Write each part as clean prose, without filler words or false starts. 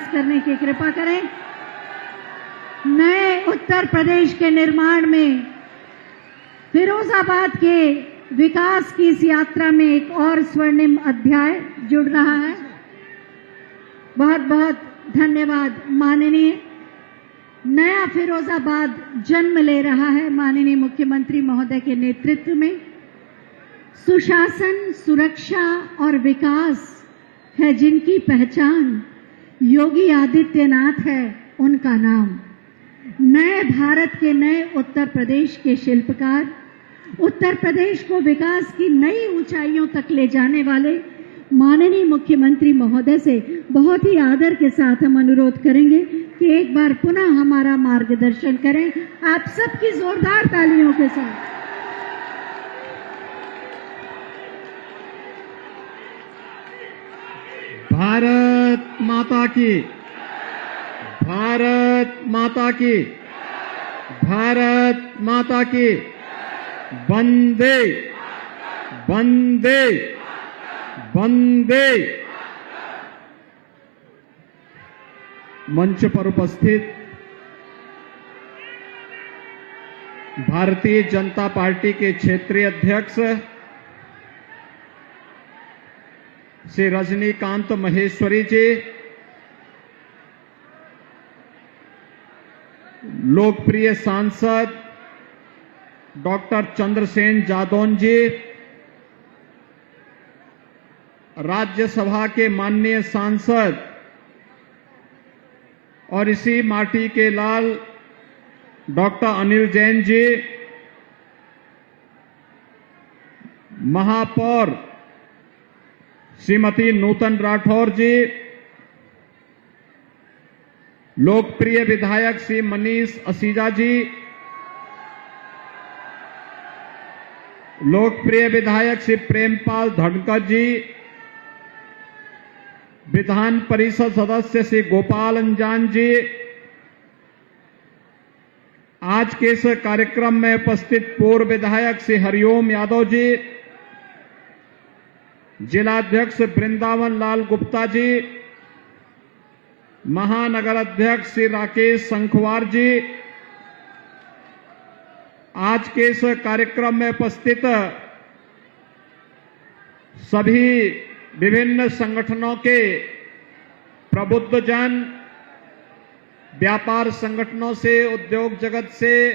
प्रयास करने की कृपा करें। नए उत्तर प्रदेश के निर्माण में फिरोजाबाद के विकास की इस यात्रा में एक और स्वर्णिम अध्याय जुड़ रहा है। बहुत बहुत धन्यवाद माननीय। नया फिरोजाबाद जन्म ले रहा है माननीय मुख्यमंत्री महोदय के नेतृत्व में। सुशासन, सुरक्षा और विकास है जिनकी पहचान, योगी आदित्यनाथ है उनका नाम। नए भारत के नए उत्तर प्रदेश के शिल्पकार, उत्तर प्रदेश को विकास की नई ऊंचाइयों तक ले जाने वाले माननीय मुख्यमंत्री महोदय से बहुत ही आदर के साथ हम अनुरोध करेंगे कि एक बार पुनः हमारा मार्गदर्शन करें, आप सबकी जोरदार तालियों के साथ। भारत माता की, भारत माता की, भारत माता की। वंदे वंदे वंदे। मंच पर उपस्थित भारतीय जनता पार्टी के क्षेत्रीय अध्यक्ष श्री रजनीकांत महेश्वरी जी, लोकप्रिय सांसद डॉक्टर चंद्रसेन जादौन जी, राज्यसभा के माननीय सांसद और इसी माटी के लाल डॉक्टर अनिल जैन जी, महापौर श्रीमती नूतन राठौर जी, लोकप्रिय विधायक श्री मनीष असीजा जी, लोकप्रिय विधायक श्री प्रेमपाल धनखड़ जी, विधान परिषद सदस्य श्री गोपाल अंजान जी, आज के इस कार्यक्रम में उपस्थित पूर्व विधायक श्री हरिओम यादव जी, जिलाध्यक्ष वृंदावन लाल गुप्ता जी, महानगर अध्यक्ष श्री राकेश संखवार जी, आज के इस कार्यक्रम में उपस्थित सभी विभिन्न संगठनों के प्रबुद्ध जन, व्यापार संगठनों से, उद्योग जगत से,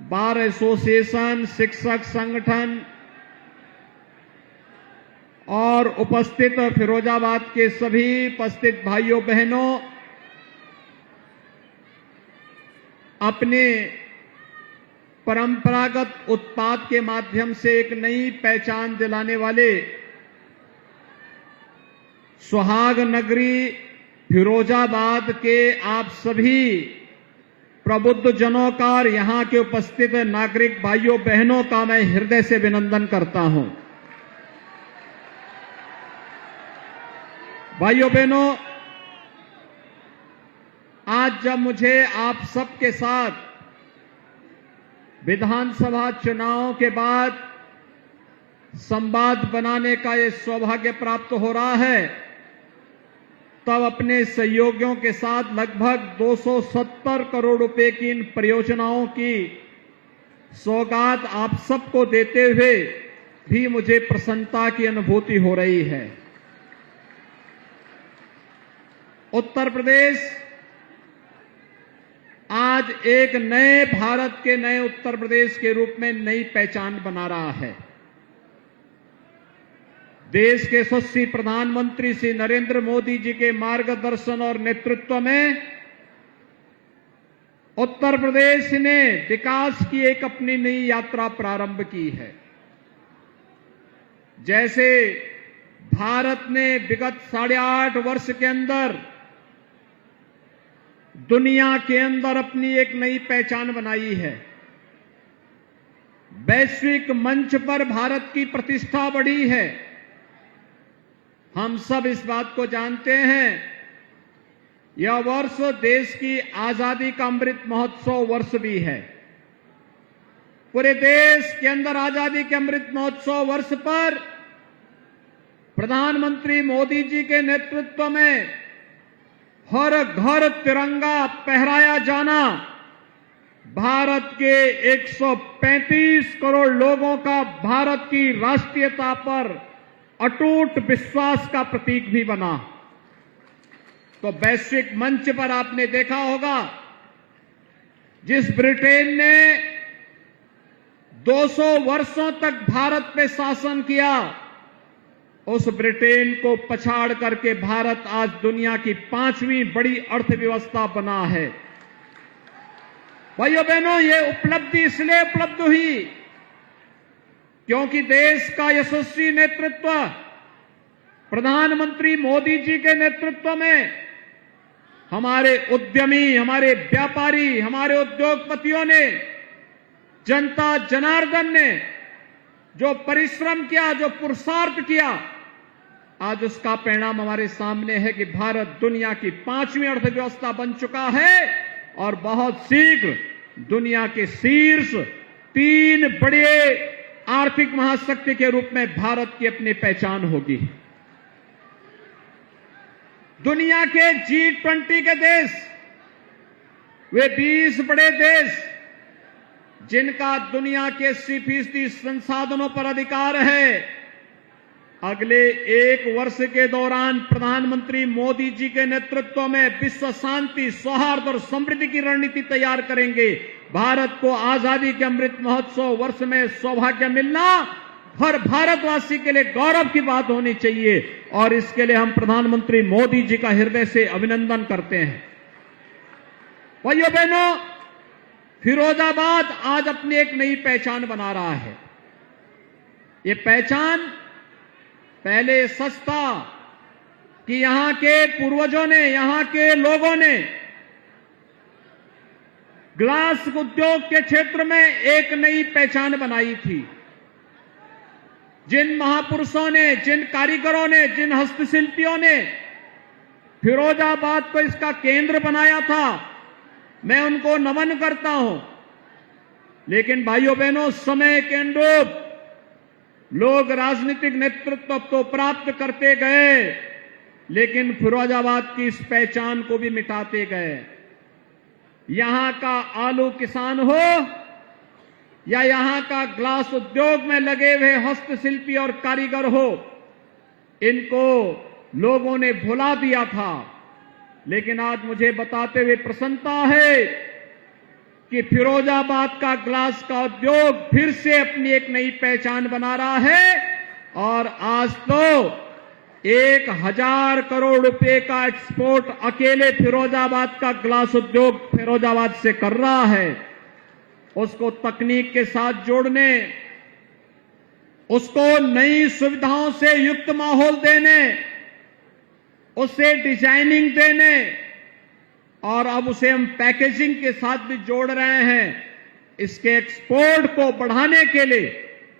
बार एसोसिएशन, शिक्षक संगठन और उपस्थित फिरोजाबाद के सभी उपस्थित भाइयों बहनों, अपने परंपरागत उत्पाद के माध्यम से एक नई पहचान दिलाने वाले सुहाग नगरी फिरोजाबाद के आप सभी प्रबुद्ध जनों का और यहां के उपस्थित नागरिक भाइयों बहनों का मैं हृदय से अभिनंदन करता हूं। भाइयों बहनों, आज जब मुझे आप सबके साथ विधानसभा चुनाव के बाद संवाद बनाने का ये सौभाग्य प्राप्त हो रहा है, तब अपने सहयोगियों के साथ लगभग 270 करोड़ रुपए की इन परियोजनाओं की सौगात आप सबको देते हुए भी मुझे प्रसन्नता की अनुभूति हो रही है। उत्तर प्रदेश आज एक नए भारत के नए उत्तर प्रदेश के रूप में नई पहचान बना रहा है। देश के यशस्वी प्रधानमंत्री श्री नरेंद्र मोदी जी के मार्गदर्शन और नेतृत्व में उत्तर प्रदेश ने विकास की एक अपनी नई यात्रा प्रारंभ की है। जैसे भारत ने विगत 8.5 वर्ष के अंदर दुनिया के अंदर अपनी एक नई पहचान बनाई है, वैश्विक मंच पर भारत की प्रतिष्ठा बढ़ी है। हम सब इस बात को जानते हैं, यह वर्ष देश की आजादी का अमृत महोत्सव वर्ष भी है। पूरे देश के अंदर आजादी के अमृत महोत्सव वर्ष पर प्रधानमंत्री मोदी जी के नेतृत्व में हर घर तिरंगा फहराया जाना भारत के 135 करोड़ लोगों का भारत की राष्ट्रीयता पर अटूट विश्वास का प्रतीक भी बना। तो वैश्विक मंच पर आपने देखा होगा, जिस ब्रिटेन ने 200 वर्षों तक भारत पे शासन किया, उस ब्रिटेन को पछाड़ करके भारत आज दुनिया की 5वीं बड़ी अर्थव्यवस्था बना है। भाइयों बहनों, ये उपलब्धि इसलिए उपलब्ध हुई क्योंकि देश का यशस्वी नेतृत्व प्रधानमंत्री मोदी जी के नेतृत्व में हमारे उद्यमी, हमारे व्यापारी, हमारे उद्योगपतियों ने, जनता जनार्दन ने जो परिश्रम किया, जो पुरुषार्थ किया, आज उसका परिणाम हमारे सामने है कि भारत दुनिया की 5वीं अर्थव्यवस्था बन चुका है और बहुत शीघ्र दुनिया के शीर्ष 3 बड़े आर्थिक महाशक्ति के रूप में भारत की अपनी पहचान होगी। दुनिया के G20 के देश, वे 20 बड़े देश जिनका दुनिया के 80% संसाधनों पर अधिकार है, अगले 1 वर्ष के दौरान प्रधानमंत्री मोदी जी के नेतृत्व में विश्व शांति, सौहार्द और समृद्धि की रणनीति तैयार करेंगे। भारत को आजादी के अमृत महोत्सव वर्ष में सौभाग्य मिलना हर भारतवासी के लिए गौरव की बात होनी चाहिए और इसके लिए हम प्रधानमंत्री मोदी जी का हृदय से अभिनंदन करते हैं। भाइयों बहनों, फिरोजाबाद आज अपनी एक नई पहचान बना रहा है। ये पहचान पहले सच था कि यहां के पूर्वजों ने, यहां के लोगों ने ग्लास उद्योग के क्षेत्र में एक नई पहचान बनाई थी। जिन महापुरुषों ने, जिन कारीगरों ने, जिन हस्तशिल्पियों ने फिरोजाबाद को इसका केंद्र बनाया था, मैं उनको नमन करता हूं। लेकिन भाइयों बहनों, समय के अनुरूप लोग राजनीतिक नेतृत्व तो प्राप्त करते गए, लेकिन फिरोजाबाद की इस पहचान को भी मिटाते गए। यहां का आलू किसान हो या यहां का ग्लास उद्योग में लगे हुए हस्तशिल्पी और कारीगर हो, इनको लोगों ने भुला दिया था। लेकिन आज मुझे बताते हुए प्रसन्नता है कि फिरोजाबाद का ग्लास का उद्योग फिर से अपनी एक नई पहचान बना रहा है और आज तो 1000 करोड़ रुपए का एक्सपोर्ट अकेले फिरोजाबाद का ग्लास उद्योग फिरोजाबाद से कर रहा है। उसको तकनीक के साथ जोड़ने, उसको नई सुविधाओं से युक्त माहौल देने, उसे डिजाइनिंग देने और अब उसे हम पैकेजिंग के साथ भी जोड़ रहे हैं। इसके एक्सपोर्ट को बढ़ाने के लिए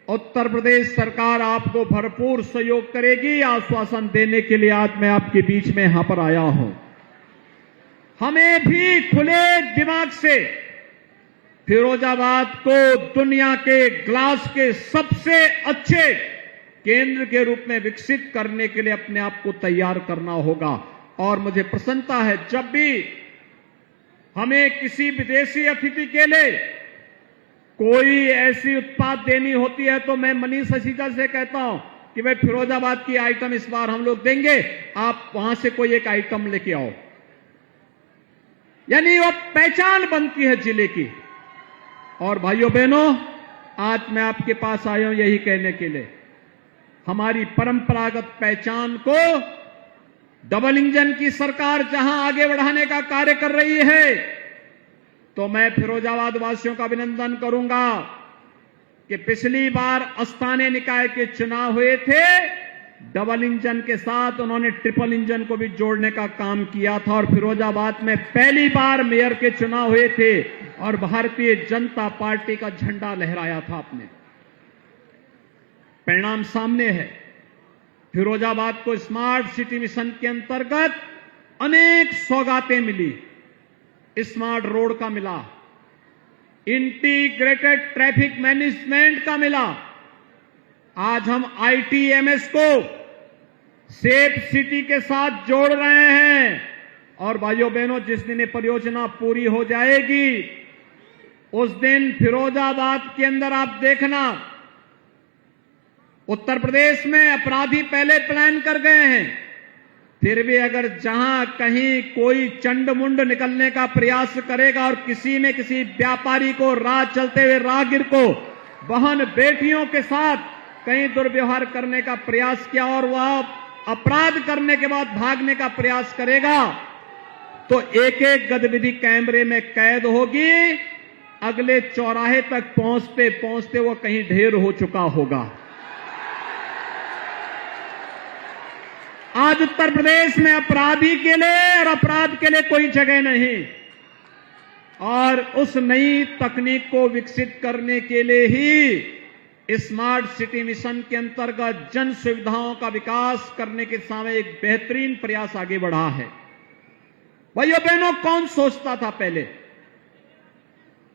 उत्तर प्रदेश सरकार आपको भरपूर सहयोग करेगी। आश्वासन देने के लिए आज मैं आपके बीच में यहां पर आया हूं। हमें भी खुले दिमाग से फिरोजाबाद को दुनिया के ग्लास के सबसे अच्छे केंद्र के रूप में विकसित करने के लिए अपने आप को तैयार करना होगा। और मुझे प्रसन्नता है, जब भी हमें किसी विदेशी अतिथि के लिए कोई ऐसी उत्पाद देनी होती है तो मैं मनीष ससीजा से कहता हूं कि भाई फिरोजाबाद की आइटम इस बार हम लोग देंगे, आप वहां से कोई एक आइटम लेके आओ। यानी वो पहचान बनती है जिले की। और भाइयों बहनों, आज मैं आपके पास आया हूं यही कहने के लिए, हमारी परंपरागत पहचान को डबल इंजन की सरकार जहां आगे बढ़ाने का कार्य कर रही है, तो मैं फिरोजाबाद वासियों का अभिनंदन करूंगा कि पिछली बार स्थानीय निकाय के चुनाव हुए थे, डबल इंजन के साथ उन्होंने ट्रिपल इंजन को भी जोड़ने का काम किया था और फिरोजाबाद में पहली बार मेयर के चुनाव हुए थे और भारतीय जनता पार्टी का झंडा लहराया था आपने। परिणाम सामने है। फिरोजाबाद को स्मार्ट सिटी मिशन के अंतर्गत अनेक सौगातें मिली। स्मार्ट रोड का मिला, इंटीग्रेटेड ट्रैफिक मैनेजमेंट का मिला। आज हम ITMS को सेफ सिटी के साथ जोड़ रहे हैं। और भाइयों बहनों, जिस दिन ये परियोजना पूरी हो जाएगी उस दिन फिरोजाबाद के अंदर आप देखना, उत्तर प्रदेश में अपराधी पहले प्लान कर गए हैं, फिर भी अगर जहां कहीं कोई चंड-मुंड निकलने का प्रयास करेगा और किसी ने किसी व्यापारी को, राह चलते हुए राहगीर को, बहन बेटियों के साथ कहीं दुर्व्यवहार करने का प्रयास किया और वह अपराध करने के बाद भागने का प्रयास करेगा, तो एक एक गतिविधि कैमरे में कैद होगी। अगले चौराहे तक पहुंचते पहुंचते वो कहीं ढेर हो चुका होगा। आज उत्तर प्रदेश में अपराधी के लिए और अपराध के लिए कोई जगह नहीं, और उस नई तकनीक को विकसित करने के लिए ही स्मार्ट सिटी मिशन के अंतर्गत जन सुविधाओं का विकास करने के सामने एक बेहतरीन प्रयास आगे बढ़ा है। भाइयों बहनों, कौन सोचता था पहले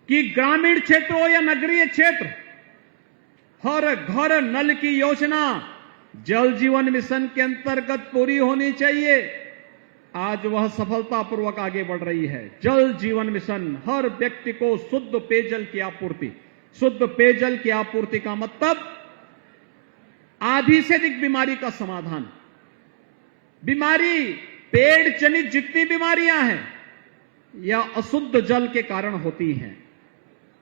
कि ग्रामीण क्षेत्र हो या नगरीय क्षेत्र, हर घर नल की योजना जल जीवन मिशन के अंतर्गत पूरी होनी चाहिए। आज वह सफलतापूर्वक आगे बढ़ रही है। जल जीवन मिशन, हर व्यक्ति को शुद्ध पेयजल की आपूर्ति। शुद्ध पेयजल की आपूर्ति का मतलब आधी से अधिक बीमारी का समाधान। बीमारी पेड़ जनित जितनी बीमारियां हैं या अशुद्ध जल के कारण होती हैं।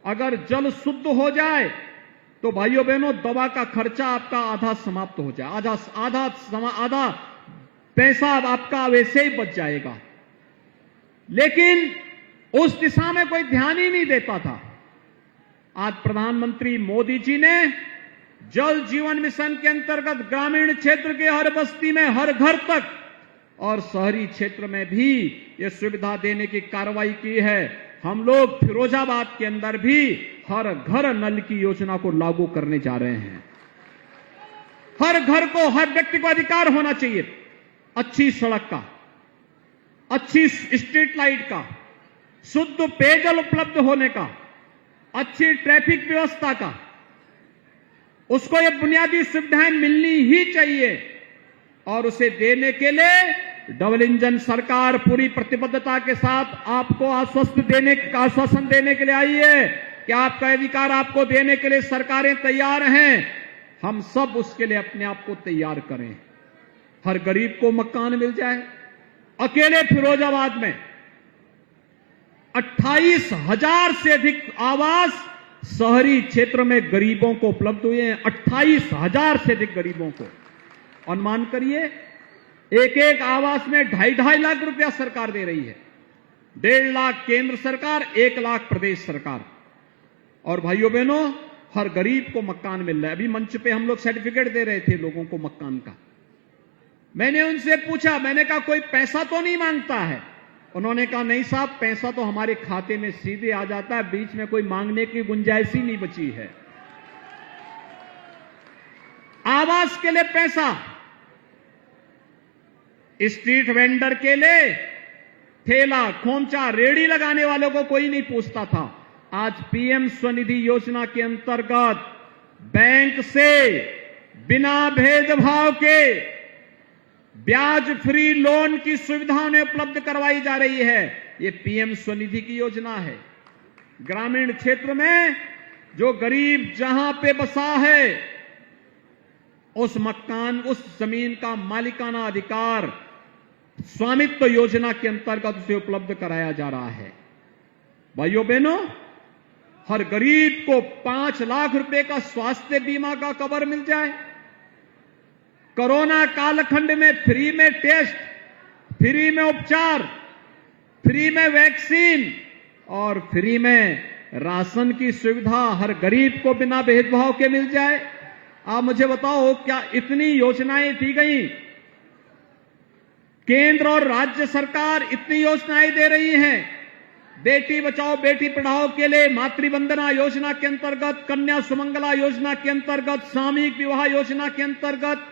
अगर जल शुद्ध हो जाए तो भाइयों बहनों, दवा का खर्चा आपका आधा समाप्त हो जाए, आधा पैसा आपका वैसे ही बच जाएगा। लेकिन उस दिशा में कोई ध्यान ही नहीं देता था। आज प्रधानमंत्री मोदी जी ने जल जीवन मिशन के अंतर्गत ग्रामीण क्षेत्र के हर बस्ती में, हर घर तक और शहरी क्षेत्र में भी ये सुविधा देने की कार्रवाई की है। हम लोग फिरोजाबाद के अंदर भी हर घर नल की योजना को लागू करने जा रहे हैं। हर घर को, हर व्यक्ति को अधिकार होना चाहिए अच्छी सड़क का, अच्छी स्ट्रीट लाइट का, शुद्ध पेयजल उपलब्ध होने का, अच्छी ट्रैफिक व्यवस्था का। उसको ये बुनियादी सुविधाएं मिलनी ही चाहिए और उसे देने के लिए डबल इंजन सरकार पूरी प्रतिबद्धता के साथ आपको आश्वासन देने के लिए आई है कि आपका अधिकार आपको देने के लिए सरकारें तैयार हैं। हम सब उसके लिए अपने आप को तैयार करें। हर गरीब को मकान मिल जाए। अकेले फिरोजाबाद में 28,000 से अधिक आवास शहरी क्षेत्र में गरीबों को उपलब्ध हुए हैं। 28,000 से अधिक गरीबों को। अनुमान करिए, एक एक आवास में 2.5 लाख रुपया सरकार दे रही है। 1.5 लाख केंद्र सरकार, 1 लाख प्रदेश सरकार। और भाइयों बहनों, हर गरीब को मकान मिल रहा है। अभी मंच पे हम लोग सर्टिफिकेट दे रहे थे लोगों को मकान का। मैंने उनसे पूछा, मैंने कहा कोई पैसा तो नहीं मांगता है? उन्होंने कहा नहीं साहब, पैसा तो हमारे खाते में सीधे आ जाता है, बीच में कोई मांगने की गुंजाइश ही नहीं बची है। आवास के लिए पैसा, स्ट्रीट वेंडर के लिए, ठेला खोमचा रेड़ी लगाने वालों को कोई नहीं पूछता था। आज पीएम स्वनिधि योजना के अंतर्गत बैंक से बिना भेदभाव के ब्याज फ्री लोन की सुविधा उन्हें उपलब्ध करवाई जा रही है। ये पीएम स्वनिधि की योजना है। ग्रामीण क्षेत्र में जो गरीब जहां पे बसा है उस मकान, उस जमीन का मालिकाना अधिकार स्वामित्व योजना के अंतर्गत उसे उपलब्ध कराया जा रहा है। भाइयों बहनों, हर गरीब को 5 लाख रुपए का स्वास्थ्य बीमा का कवर मिल जाए। कोरोना कालखंड में फ्री में टेस्ट, फ्री में उपचार, फ्री में वैक्सीन और फ्री में राशन की सुविधा हर गरीब को बिना भेदभाव के मिल जाए। आप मुझे बताओ, क्या इतनी योजनाएं दी गई? केंद्र और राज्य सरकार इतनी योजनाएं दे रही हैं। बेटी बचाओ बेटी पढ़ाओ के लिए मातृवंदना योजना के अंतर्गत, कन्या सुमंगला योजना के अंतर्गत, सामूहिक विवाह योजना के अंतर्गत,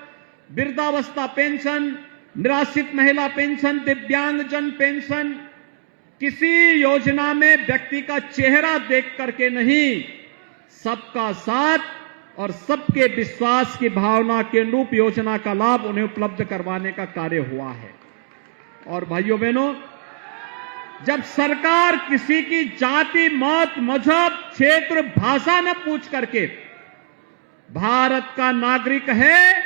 वृद्धावस्था पेंशन, निराश्रित महिला पेंशन, दिव्यांगजन पेंशन। किसी योजना में व्यक्ति का चेहरा देख करके नहीं, सबका साथ और सबके विश्वास की भावना के अनुरूप योजना का लाभ उन्हें उपलब्ध करवाने का कार्य हुआ है। और भाइयों बहनों, जब सरकार किसी की जाति, मत, मजहब, क्षेत्र, भाषा न पूछ करके भारत का नागरिक है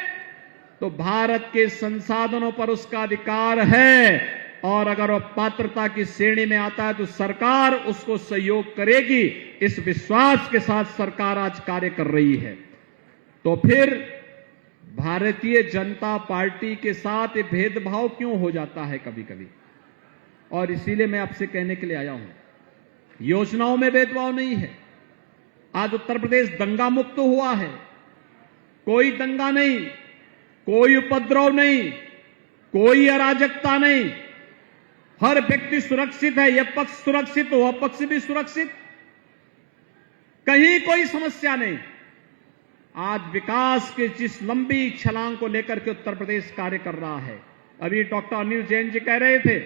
तो भारत के संसाधनों पर उसका अधिकार है, और अगर वह पात्रता की श्रेणी में आता है तो सरकार उसको सहयोग करेगी। इस विश्वास के साथ सरकार आज कार्य कर रही है। तो फिर भारतीय जनता पार्टी के साथ ये भेदभाव क्यों हो जाता है कभी कभी? और इसीलिए मैं आपसे कहने के लिए आया हूं, योजनाओं में भेदभाव नहीं है। आज उत्तर प्रदेश दंगा मुक्त हुआ है, कोई दंगा नहीं, कोई उपद्रव नहीं, कोई अराजकता नहीं, हर व्यक्ति सुरक्षित है। यह पक्ष सुरक्षित, वह पक्ष भी सुरक्षित, कहीं कोई समस्या नहीं। आज विकास की जिस लंबी छलांग को लेकर के उत्तर प्रदेश कार्य कर रहा है, अभी डॉक्टर अनिल जैन जी कह रहे थे,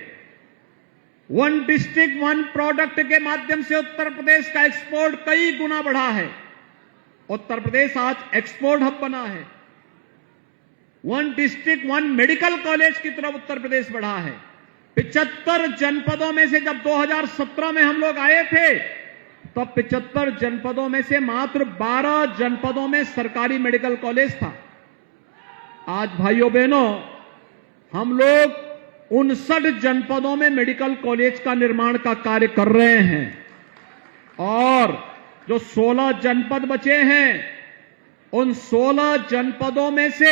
वन डिस्ट्रिक्ट वन प्रोडक्ट के माध्यम से उत्तर प्रदेश का एक्सपोर्ट कई गुना बढ़ा है। उत्तर प्रदेश आज एक्सपोर्ट हब बना है। One district one medical college की तरफ उत्तर प्रदेश बढ़ा है। 75 जनपदों में से जब 2017 में हम लोग आए थे, तब 75 जनपदों में से मात्र 12 जनपदों में सरकारी मेडिकल कॉलेज था। आज भाइयों बहनों, हम लोग 59 जनपदों में मेडिकल कॉलेज का निर्माण का कार्य कर रहे हैं, और जो 16 जनपद बचे हैं, उन 16 जनपदों में से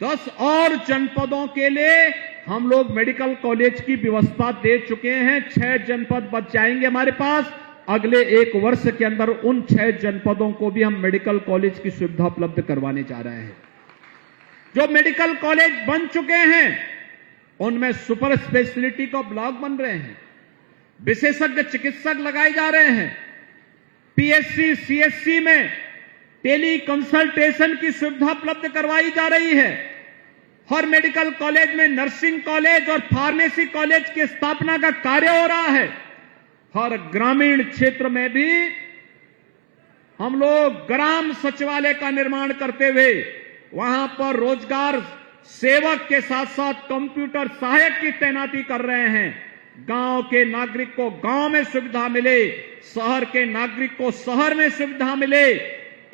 10 और जनपदों के लिए हम लोग मेडिकल कॉलेज की व्यवस्था दे चुके हैं। 6 जनपद बच जाएंगे हमारे पास। अगले 1 वर्ष के अंदर उन 6 जनपदों को भी हम मेडिकल कॉलेज की सुविधा उपलब्ध करवाने जा रहे हैं। जो मेडिकल कॉलेज बन चुके हैं उनमें सुपर स्पेशलिटी का ब्लॉक बन रहे हैं, विशेषज्ञ चिकित्सक लगाए जा रहे हैं, पीएचसी, सीएचसी में टेली कंसल्टेशन की सुविधा उपलब्ध करवाई जा रही है। हर मेडिकल कॉलेज में नर्सिंग कॉलेज और फार्मेसी कॉलेज की स्थापना का कार्य हो रहा है। हर ग्रामीण क्षेत्र में भी हम लोग ग्राम सचिवालय का निर्माण करते हुए वहां पर रोजगार सेवक के साथ साथ कंप्यूटर सहायक की तैनाती कर रहे हैं। गांव के नागरिक को गांव में सुविधा मिले, शहर के नागरिक को शहर में सुविधा मिले।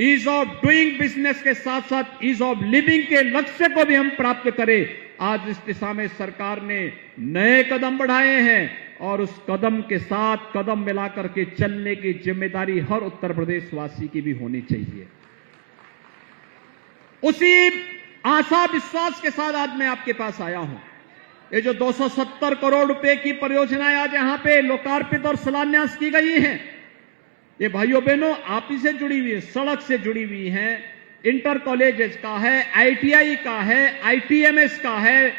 ईज ऑफ डूइंग बिजनेस के साथ साथ ईज ऑफ लिविंग के लक्ष्य को भी हम प्राप्त करें। आज इस दिशा में सरकार ने नए कदम बढ़ाए हैं, और उस कदम के साथ कदम मिलाकर के चलने की जिम्मेदारी हर उत्तर प्रदेश वासी की भी होनी चाहिए। उसी आशा विश्वास के साथ आज मैं आपके पास आया हूं। ये जो 270 करोड़ रुपए की परियोजनाएं आज यहां पे लोकार्पित और शिलान्यास की गई हैं, ये भाइयों बहनों आप ही से जुड़ी हुई है, सड़क से जुड़ी हुई हैं, इंटर कॉलेज का है, आईटीआई का है, आईटीएमएस का है,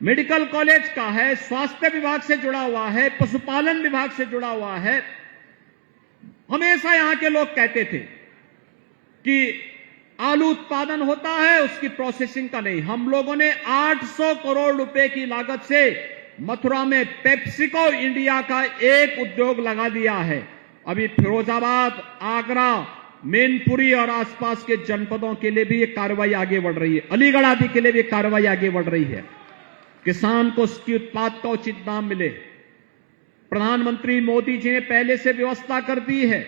मेडिकल कॉलेज का है, स्वास्थ्य विभाग से जुड़ा हुआ है, पशुपालन विभाग से जुड़ा हुआ है। हमेशा यहां के लोग कहते थे कि आलू उत्पादन होता है, उसकी प्रोसेसिंग का नहीं। हम लोगों ने 800 करोड़ रुपए की लागत से मथुरा में पेप्सिको इंडिया का एक उद्योग लगा दिया है। अभी फिरोजाबाद, आगरा, मैनपुरी और आसपास के जनपदों के लिए भी ये कार्रवाई आगे बढ़ रही है। अलीगढ़ आदि के लिए भी कार्रवाई आगे बढ़ रही है। किसान को उसकी उत्पाद का उचित दाम मिले। प्रधानमंत्री मोदी जी ने पहले से व्यवस्था कर दी है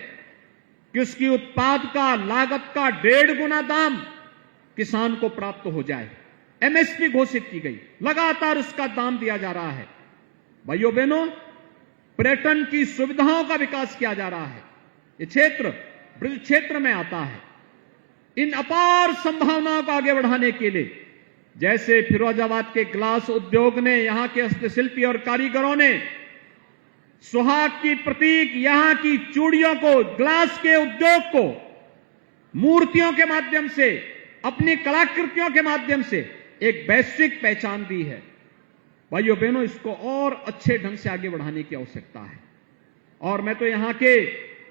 कि उसकी उत्पाद का, लागत का 1.5 गुना दाम किसान को प्राप्त हो जाए। एमएसपी घोषित की गई, लगातार उसका दाम दिया जा रहा है। भाइयों बहनों, पर्यटन की सुविधाओं का विकास किया जा रहा है। ये क्षेत्र ब्रज क्षेत्र में आता है। इन अपार संभावनाओं को आगे बढ़ाने के लिए, जैसे फिरोजाबाद के ग्लास उद्योग ने, यहां के हस्तशिल्पी और कारीगरों ने सुहाग की प्रतीक यहां की चूड़ियों को, ग्लास के उद्योग को मूर्तियों के माध्यम से, अपनी कलाकृतियों के माध्यम से एक वैश्विक पहचान दी है। भाइयों बहनों, इसको और अच्छे ढंग से आगे बढ़ाने की आवश्यकता है। और मैं तो यहां के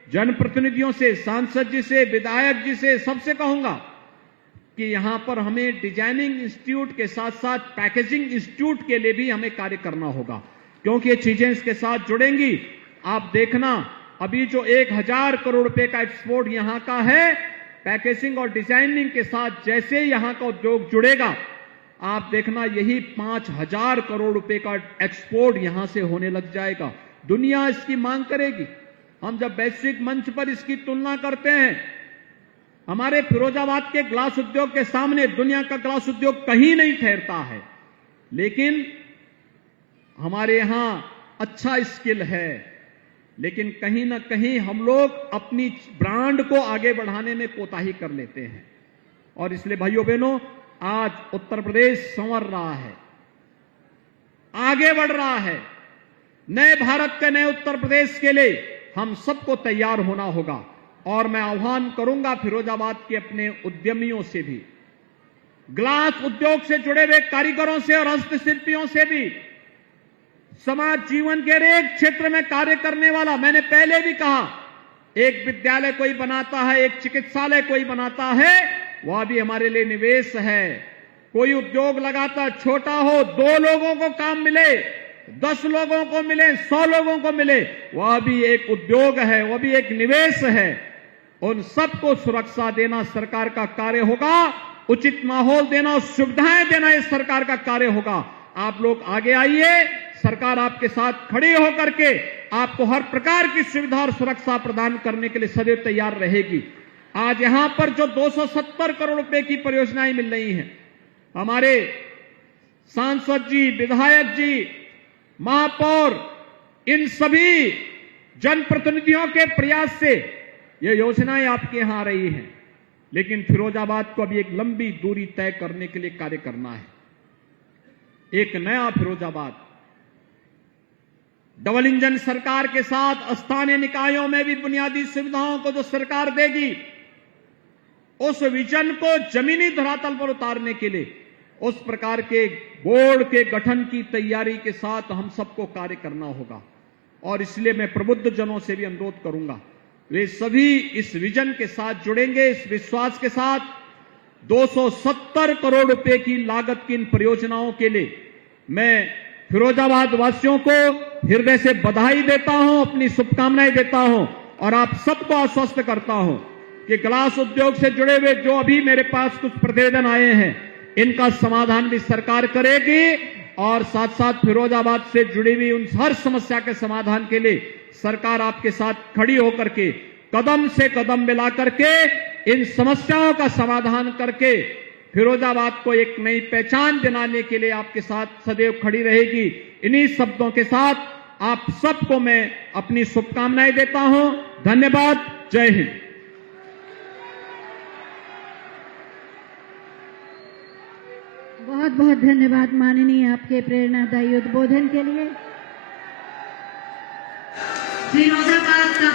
जनप्रतिनिधियों से, सांसद जी से, विधायक जी से, सबसे कहूंगा कि यहां पर हमें डिजाइनिंग इंस्टीट्यूट के साथ साथ पैकेजिंग इंस्टीट्यूट के लिए भी हमें कार्य करना होगा, क्योंकि ये चीजें इसके साथ जुड़ेंगी। आप देखना, अभी जो 1000 करोड़ रुपए का एक्सपोर्ट यहां का है, पैकेजिंग और डिजाइनिंग के साथ जैसे यहां का उद्योग जुड़ेगा, आप देखना यही 5000 करोड़ रुपए का एक्सपोर्ट यहां से होने लग जाएगा। दुनिया इसकी मांग करेगी। हम जब वैश्विक मंच पर इसकी तुलना करते हैं, हमारे फिरोजाबाद के ग्लास उद्योग के सामने दुनिया का ग्लास उद्योग कहीं नहीं ठहरता है। लेकिन हमारे यहां अच्छा स्किल है, लेकिन कहीं ना कहीं हम लोग अपनी ब्रांड को आगे बढ़ाने में कोताही कर लेते हैं। और इसलिए भाइयों बहनों, आज उत्तर प्रदेश संवर रहा है, आगे बढ़ रहा है। नए भारत के नए उत्तर प्रदेश के लिए हम सबको तैयार होना होगा। और मैं आह्वान करूंगा फिरोजाबाद के अपने उद्यमियों से भी, ग्लास उद्योग से जुड़े हुए कारीगरों से और हस्तशिल्पियों से भी, समाज जीवन के हर एक क्षेत्र में कार्य करने वाला, मैंने पहले भी कहा, एक विद्यालय कोई बनाता है, एक चिकित्सालय कोई बनाता है, वह भी हमारे लिए निवेश है। कोई उद्योग लगाता, छोटा हो, 2 लोगों को काम मिले, 10 लोगों को मिले, 100 लोगों को मिले, वह भी एक उद्योग है, वह भी एक निवेश है। उन सबको सुरक्षा देना सरकार का कार्य होगा, उचित माहौल देना, सुविधाएं देना इस सरकार का कार्य होगा। आप लोग आगे आइए, सरकार आपके साथ खड़ी होकर के आपको हर प्रकार की सुविधा और सुरक्षा प्रदान करने के लिए सदैव तैयार रहेगी। आज यहां पर जो 270 करोड़ रुपए की परियोजनाएं मिल रही हैं, हमारे सांसद जी, विधायक जी, महापौर, इन सभी जनप्रतिनिधियों के प्रयास से ये योजनाएं आपके यहां आ रही हैं। लेकिन फिरोजाबाद को अभी एक लंबी दूरी तय करने के लिए कार्य करना है। एक नया फिरोजाबाद डबल इंजन सरकार के साथ स्थानीय निकायों में भी बुनियादी सुविधाओं को जो सरकार देगी, उस विजन को जमीनी धरातल पर उतारने के लिए उस प्रकार के बोर्ड के गठन की तैयारी के साथ हम सबको कार्य करना होगा। और इसलिए मैं प्रबुद्ध जनों से भी अनुरोध करूंगा, वे सभी इस विजन के साथ जुड़ेंगे, इस विश्वास के साथ। 270 करोड़ रुपए की लागत की इन परियोजनाओं के लिए मैं फिरोजाबाद वासियों को हृदय से बधाई देता हूं, अपनी शुभकामनाएं देता हूं और आप सबको आश्वस्त करता हूं कि ग्लास उद्योग से जुड़े हुए जो अभी मेरे पास कुछ प्रतिवेदन आए हैं, इनका समाधान भी सरकार करेगी। और साथ साथ फिरोजाबाद से जुड़ी हुई उन हर समस्या के समाधान के लिए सरकार आपके साथ खड़ी होकर के कदम से कदम मिला करके इन समस्याओं का समाधान करके फिरोजाबाद को एक नई पहचान दिलाने के लिए आपके साथ सदैव खड़ी रहेगी। इन्हीं शब्दों के साथ आप सबको मैं अपनी शुभकामनाएं देता हूं। धन्यवाद। जय हिंद। बहुत बहुत धन्यवाद माननीय, आपके प्रेरणादायी उद्बोधन के लिए। फिरोजाबाद का